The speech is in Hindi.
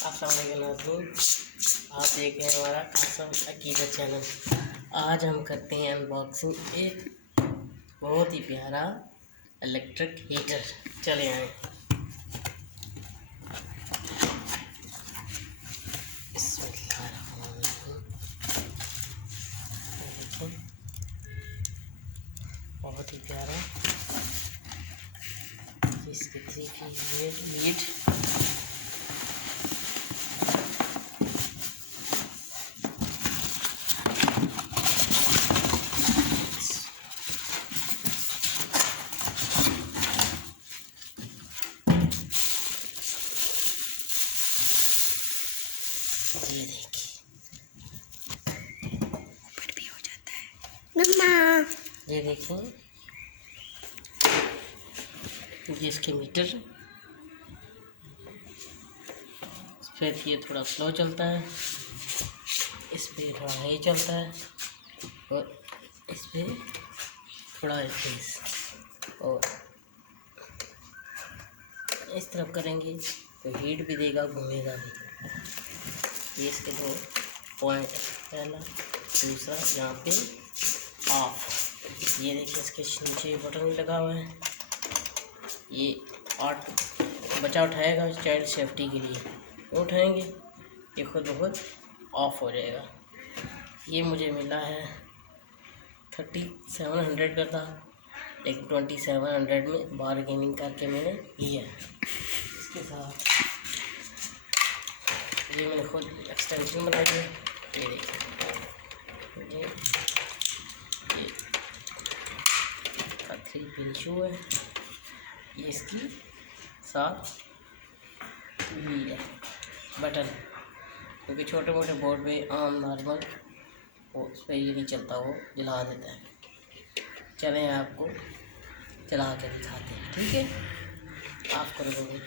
अस्सलाम वालेकुम नाज़रीन, आप देख रहे हैं हमारा आसम अकीदत चैनल। आज हम करते हैं अनबॉक्सिंग एक बहुत ही प्यारा इलेक्ट्रिक हीटर। चले आए। देखिए बहुत ही प्यारा, इसके 3 पीस लीड ये देखिए ऊपर भी हो जाता है। ये देखिए ये इसके मीटर, इस पर ये थोड़ा स्लो चलता है, इस पर थोड़ा हाई चलता है और इस पर थोड़ा तेज। और इस तरफ करेंगे तो हीट भी देगा, घूमेगा भी। ये इसके 2 पॉइंट, पहला दूसरा यहाँ पे ऑफ। ये देखिए इसके नीचे बटन भी लगा हुआ है। ये 8 बच्चा उठाएगा चाइल्ड सेफ्टी के लिए, उठाएंगे ये खुद ब खुद ऑफ हो जाएगा। ये मुझे मिला है 3700 का था, लेकिन 2700 में बारगेनिंग करके मैंने लिया है। इसके साथ ये मैंने खुद एक्सटेंशन बनाई है। ये देखिए ये का 3 पिन शू है। ये इसकी साथ व्हील है, बटन, क्योंकि छोटे मोटे बोर्ड पे आम नॉर्मल वो उस पर ये नहीं चलता, वो जला देता है। चलें आपको चला कर दिखाते हैं, ठीक है। आप कर दोगे।